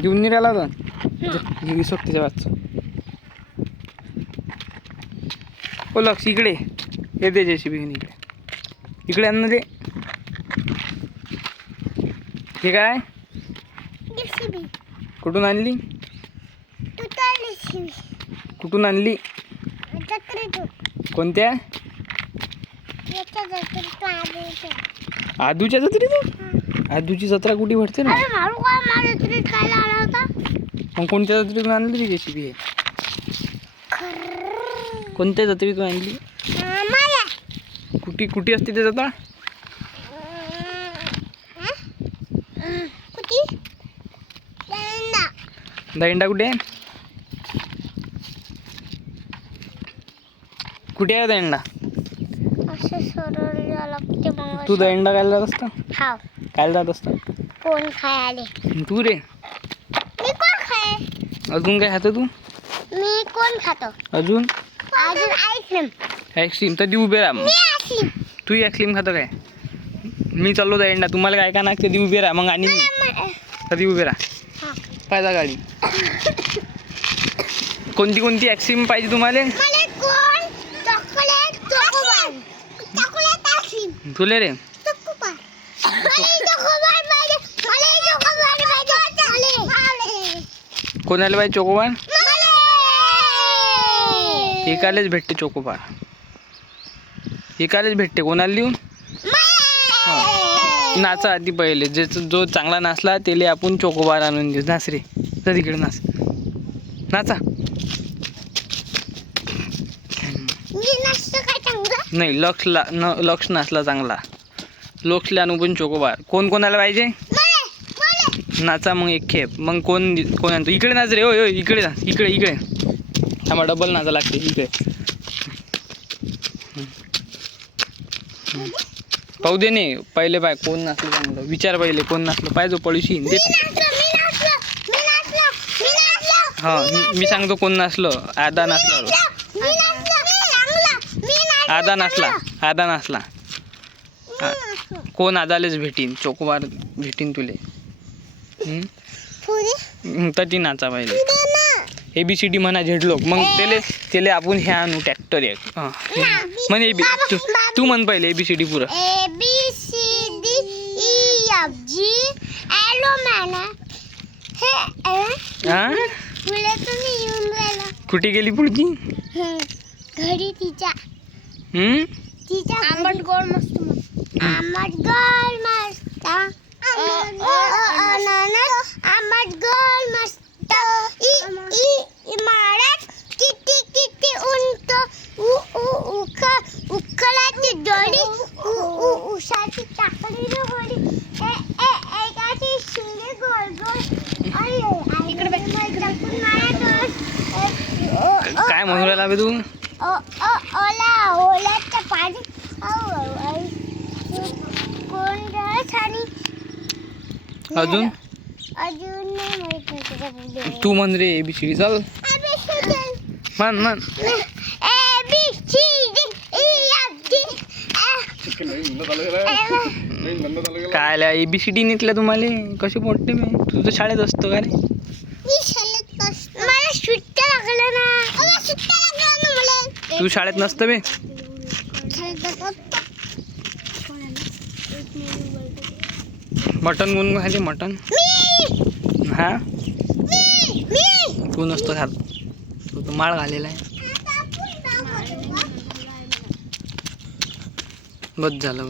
घेऊन नाही राहिला होता घे सोबतीच्या वाच. ओ लक्ष इकडे येते JCB घेऊन इकडे. इकडे आण ना ते. हे काय JCB कुठून आणली? कुठून आणली? कोणत्या? आदूच्या जत्रेतून? आदूची जत्रा कुठे भरते ना? मग कोणत्या जत्रेतून आणली ती JCB आहे? कोणत्या जत्रेतून आणली? कुठे कुठे असते ते जत्रा? दैंडा कुठे आहे? कुठे आहे दैंडा? तू दैंडा काय जात असता? काय जात असता? कोण खायले? तू रे मी कोण खाय? अजून काय खातो तू? मी कोण खातो? अजून आईस्क्रीम. आईस्क्रीम तर देऊ उभे राहा. तू आईस्क्रीम खातो काय? मी चाललो दैंडा. तुम्हाला काय का ना कधी उभे राहा मग आणि कधी उभे राहा पाहिजे गाडी. कोणती कोणती आईस्क्रीम पाहिजे तुम्हाला? तुले रे कोणाला पाहिजे चोकोबार? एकालाच भेटते चोकोबार. एकालाच भेटते. कोणाला देऊ? नाचा आधी पहिले. जो चांगला नाचला त्याला आपण चोकोबार आणून देऊ. नाच रे तर तिकडे नाच. नाचा. नाही लक्ष नाचला चांगला. लक्षला आणू पण चोकोबार. कोण कोणाला पाहिजे? नाचा मग एक खेप. मग कोण कोण आणतो? इकडे नाच रे. होय इकडे नाच. इकडे इकडे थांबा डबल नाचा लागते इकडे. पाहू दे ने पहिले पाय कोण नाचलं चांगलं. विचार पहिले कोण नाचलं पाहिजे. पळशी दे. हा मी सांगतो कोण नाचलं. आदा नाचला. आदा नाचला. कोण आदालेच भेटीन चोकोबार भेटीन तुले. तर ती नाचा पाहिजे. ABCD म्हणा झेडलोक. मग त्याला आपण हे आणू ट्रॅक्टर एक. म्हण तू म्हण पहिले ABCD पुरं. कुठे गेली पुढची? घरी तिच्या आंबट गोड मस्त. आंबट गोड मस्त. आंबट गोड मस्त. इमारत किती किती उंच. उखलाची दोरी. उसाची टाकली होडी. एकाची शिंगे गोल गोल. काय म्हणू राहिला बे तू? ओलाचं पाणी. अजून नाही माहिती. तू म्हण रे ABCD. चल म्हण. काय ABCD नेतल्या तुम्हाला? कसे मोठे मी. तू तर शाळेत असतो का रे? मला सुट्ट्या लागल्या ना. तू शाळेत नसतं बे. मटन गुण खाली मटन. हा तू नसतो खात. तू तर माळ घालेला आहे. बस झालं.